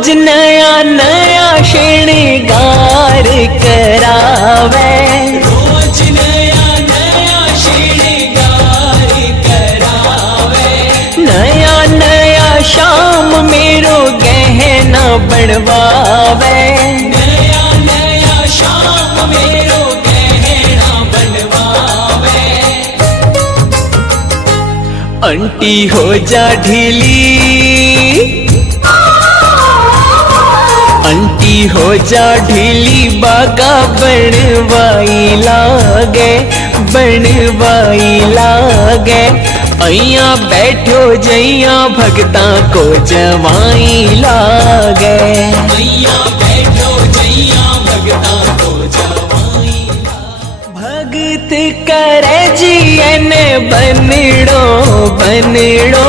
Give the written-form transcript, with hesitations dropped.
रोज नया नया श्रृंगार करावे, रोज नया नया श्रृंगार करावे, नया नया शाम मेरो गहना बनवावे, नया नया शाम मेरो गहना बनवावे। आंटी हो जा ढीली, आंटी हो जा ढीली, बागा बनवाई लागे, बनवाई लागे। अइया बैठो जइया भगता को जवाई लागे, मैया बैठो जैया भगता को जवाई लागे। भगत करे जियन बनड़ो बनड़ो